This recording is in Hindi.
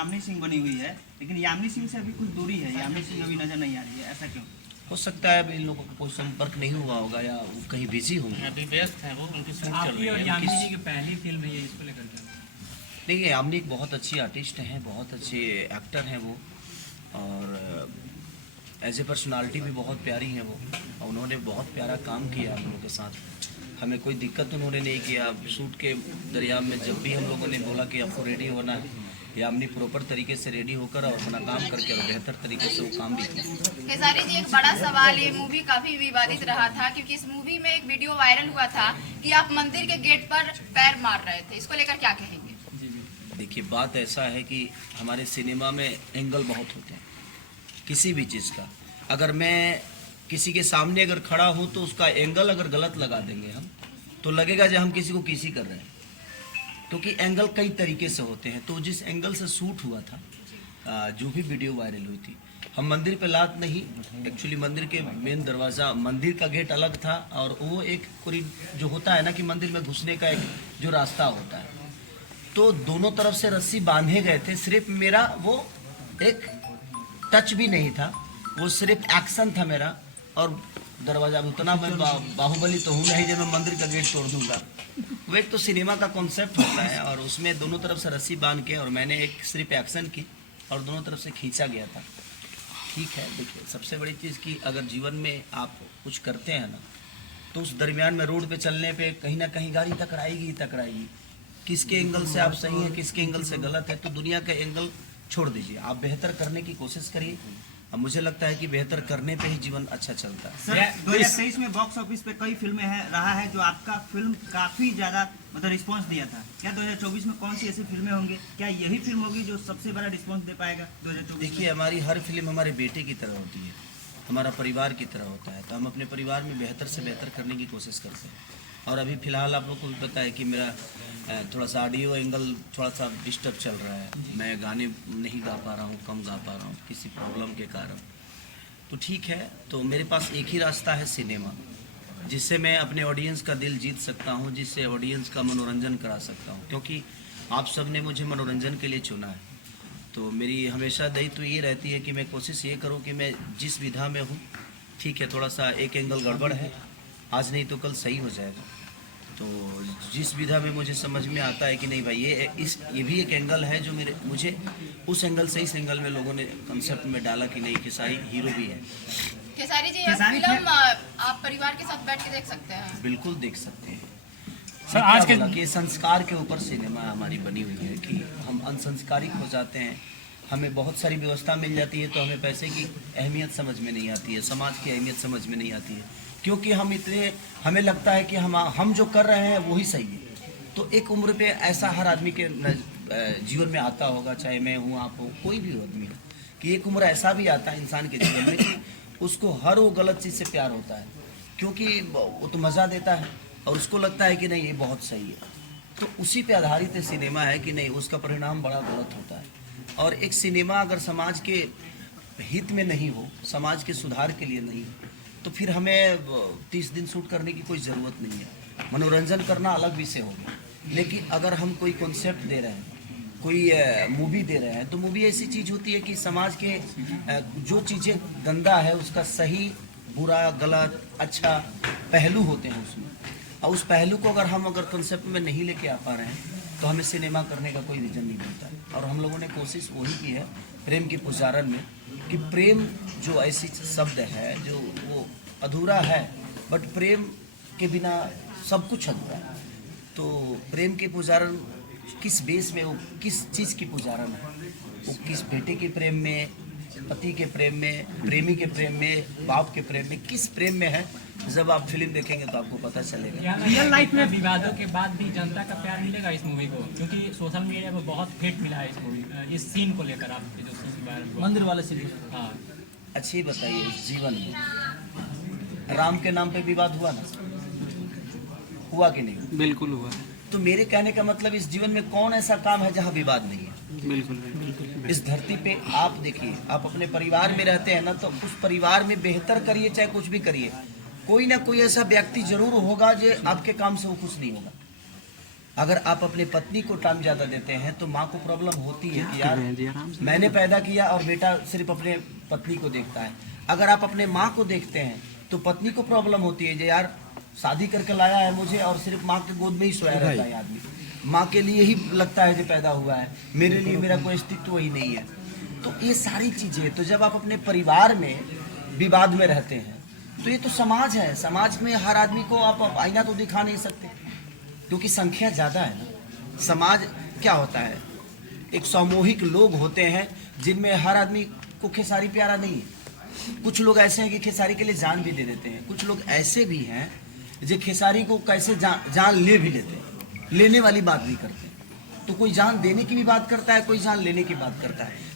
यामिनी सिंह बनी हुई है, लेकिन यामिनी सिंह से अभी कुछ दूरी है, यामिनी सिंह अभी नजर नहीं आ रही है, ऐसा क्यों? हो सकता है इन लोगों का कोई संपर्क नहीं हुआ होगा या वो कहीं बिजी होंगे। अभी व्यस्त है वो, उनकी शूट चल आपकी रही और है। यामिनी जी की पहली फिल्म है ये, इसको लेकर क्या? नहीं, यामिनी एक बहुत अच्छी आर्टिस्ट हैं, बहुत अच्छे एक्टर हैं वो, और एज ए पर्सनालिटी भी बहुत प्यारी हैं वो, और उन्होंने बहुत प्यारा काम किया हम लोगों के साथ। हमें कोई दिक्कत उन्होंने नहीं किया। शूट के दरियाम में जब भी हम लोगों ने बोला कि आपको रेडी होना है, यामिनी प्रॉपर तरीके से रेडी होकर और अपना काम करके और बेहतर तरीके से वो काम भी किया। खेसारी जी, एक बड़ा सवाल, ये मूवी काफी विवादित रहा था क्योंकि इस मूवी में एक वीडियो वायरल हुआ था कि आप मंदिर के गेट पर पैर मार रहे थे, इसको लेकर क्या कहेंगे? देखिए, बात ऐसा है कि हमारे सिनेमा में एंगल बहुत होते हैं किसी भी चीज़ का। अगर मैं किसी के सामने अगर खड़ा हूँ तो उसका एंगल अगर गलत लगा देंगे हम, तो लगेगा जब हम किसी को किसी कर रहे हैं, क्योंकि एंगल कई तरीके से होते हैं। तो जिस एंगल से शूट हुआ था, जो भी वीडियो वायरल हुई थी, हम मंदिर पे लात नहीं, एक्चुअली मंदिर के मेन दरवाज़ा, मंदिर का गेट अलग था, और वो एक पूरी जो होता है ना कि मंदिर में घुसने का एक जो रास्ता होता है, तो दोनों तरफ से रस्सी बांधे गए थे। सिर्फ मेरा वो एक टच भी नहीं था, वो सिर्फ एक्शन था मेरा। और दरवाजा उतना मैं बाहुबली तो हूँ नहीं जब मैं मंदिर का गेट तोड़ दूंगा। वो एक तो सिनेमा का कॉन्सेप्ट होता है, और उसमें दोनों तरफ से रस्सी बांध के, और मैंने एक सिर्फ एक्शन की और दोनों तरफ से खींचा गया था। ठीक है, देखिए, सबसे बड़ी चीज़ की अगर जीवन में आप कुछ करते हैं ना, तो उस दरमियान में रोड पे चलने पे कहीं ना कहीं गाड़ी टकराएगी ही टकराएगी। किसके एंगल से आप सही हैं, किसके एंगल से गलत है, तो दुनिया का एंगल छोड़ दीजिए, आप बेहतर करने की कोशिश करिए। अब मुझे लगता है कि बेहतर करने पे ही जीवन अच्छा चलता है। सर, 2023 में बॉक्स ऑफिस पे कई फिल्में रहा है जो आपका फिल्म काफी ज्यादा मतलब रिस्पांस दिया था। क्या 2024 में कौन सी ऐसी फिल्में होंगी, क्या यही फिल्म होगी जो सबसे बड़ा रिस्पांस दे पाएगा 2024? देखिए, हमारी हर फिल्म हमारे बेटे की तरह होती है, हमारा परिवार की तरह होता है, तो हम अपने परिवार में बेहतर से बेहतर करने की कोशिश करते हैं। और अभी फ़िलहाल आप लोग को भी पता है कि मेरा थोड़ा सा ऑडियो एंगल थोड़ा सा डिस्टर्ब चल रहा है, मैं गाने नहीं गा पा रहा हूँ, कम गा पा रहा हूँ किसी प्रॉब्लम के कारण। तो ठीक है, तो मेरे पास एक ही रास्ता है, सिनेमा, जिससे मैं अपने ऑडियंस का दिल जीत सकता हूँ, जिससे ऑडियंस का मनोरंजन करा सकता हूँ, क्योंकि आप सब ने मुझे मनोरंजन के लिए चुना है। तो मेरी हमेशा दायित्व ये रहती है कि मैं कोशिश ये करूँ कि मैं जिस विधा में हूँ, ठीक है, थोड़ा सा एक एंगल गड़बड़ है, आज नहीं तो कल सही हो जाएगा। तो जिस विधा में मुझे समझ में आता है कि नहीं भाई ये भी एक एंगल है जो मुझे उस एंगल से इस एंगल में लोगों ने कंसेप्ट में डाला कि नहीं खेसारी हीरो भी है। खेसारी जी, फिल्म आप परिवार के साथ बैठ के देख सकते हैं? बिल्कुल देख सकते हैं सर। आज के संस्कार के ऊपर सिनेमा हमारी बनी हुई है कि हम अनसंस्कारिक हो जाते हैं, हमें बहुत सारी व्यवस्था मिल जाती है तो हमें पैसे की अहमियत समझ में नहीं आती है, समाज की अहमियत समझ में नहीं आती है, क्योंकि हमें लगता है कि हम जो कर रहे हैं वही सही है। तो एक उम्र पे ऐसा हर आदमी के जीवन में आता होगा, चाहे मैं हूँ, आप हो, कोई भी आदमी हो, कि एक उम्र ऐसा भी आता है इंसान के जीवन में कि उसको हर वो गलत चीज़ से प्यार होता है, क्योंकि वो तो मज़ा देता है और उसको लगता है कि नहीं ये बहुत सही है। तो उसी पे आधारित सिनेमा है कि नहीं, उसका परिणाम बड़ा गलत होता है। और एक सिनेमा अगर समाज के हित में नहीं हो, समाज के सुधार के लिए नहीं हो, तो फिर हमें 30 दिन शूट करने की कोई ज़रूरत नहीं है। मनोरंजन करना अलग विषय होगा, लेकिन अगर हम कोई कॉन्सेप्ट दे रहे हैं, कोई मूवी दे रहे हैं, तो मूवी ऐसी चीज़ होती है कि समाज के जो चीज़ें गंदा है उसका सही, बुरा, गलत, अच्छा पहलू होते हैं उसमें, और उस पहलू को अगर कॉन्सेप्ट में नहीं लेके आ पा रहे हैं तो हमें सिनेमा करने का कोई रीज़न नहीं बनता है। और हम लोगों ने कोशिश वही की है प्रेम की पुजारन में, कि प्रेम जो ऐसी शब्द है जो वो अधूरा है, बट प्रेम के बिना सब कुछ अधूरा है। तो प्रेम की पुजारन किस बेस में, वो किस चीज़ की पुजारन है, वो किस बेटे के प्रेम में, पति के प्रेम में, प्रेमी के प्रेम में, बाप के प्रेम में, किस प्रेम में है, जब आप फिल्म देखेंगे तो आपको पता चलेगा। रियल लाइफ में विवादों के बाद भी जनता का प्यार मिलेगा इस मूवी को, क्योंकि सोशल मीडिया पर बहुत हिट मिला है इस मूवी, इस सीन को लेकर, आपके जो सीन के बारे में, मंदिर वाले सीन। हाँ, अच्छी बताइए, जीवन में राम के नाम पे विवाद हुआ ना, हुआ कि नहीं? बिल्कुल हुआ। तो मेरे कहने का मतलब इस जीवन में कौन ऐसा काम है जहाँ विवाद नहीं है? बिल्कुल बिल्कुल। इस धरती पे आप देखिए, आप अपने परिवार में रहते हैं ना, तो उस परिवार में बेहतर करिए, चाहे कुछ भी करिए, कोई ना कोई ऐसा व्यक्ति जरूर होगा जो आपके काम से वो खुश नहीं होगा। अगर आप अपने पत्नी को टाइम ज़्यादा देते हैं तो माँ को प्रॉब्लम होती है कि यार मैंने पैदा किया और बेटा सिर्फ अपने पत्नी को देखता है। अगर आप अपने माँ को देखते हैं तो पत्नी को प्रॉब्लम होती है, जो यार शादी करके लाया है मुझे और सिर्फ माँ के गोद में ही सोया रहता है आदमी, माँ के लिए ही लगता है जो पैदा हुआ है, मेरे लिए मेरा कोई अस्तित्व ही नहीं है। तो ये सारी चीज़ें, तो जब आप अपने परिवार में विवाद में रहते हैं तो ये तो समाज है, समाज में हर आदमी को आप आईना तो दिखा नहीं सकते क्योंकि संख्या ज़्यादा है ना। समाज क्या होता है, एक सामूहिक लोग होते हैं जिनमें हर आदमी को खेसारी प्यारा नहीं है। कुछ लोग ऐसे हैं कि खेसारी के लिए जान भी दे देते हैं, कुछ लोग ऐसे भी हैं जो खेसारी को कैसे जान ले भी लेते हैं, लेने वाली बात भी करते हैं। तो कोई जान देने की भी बात करता है, कोई जान लेने की बात करता है।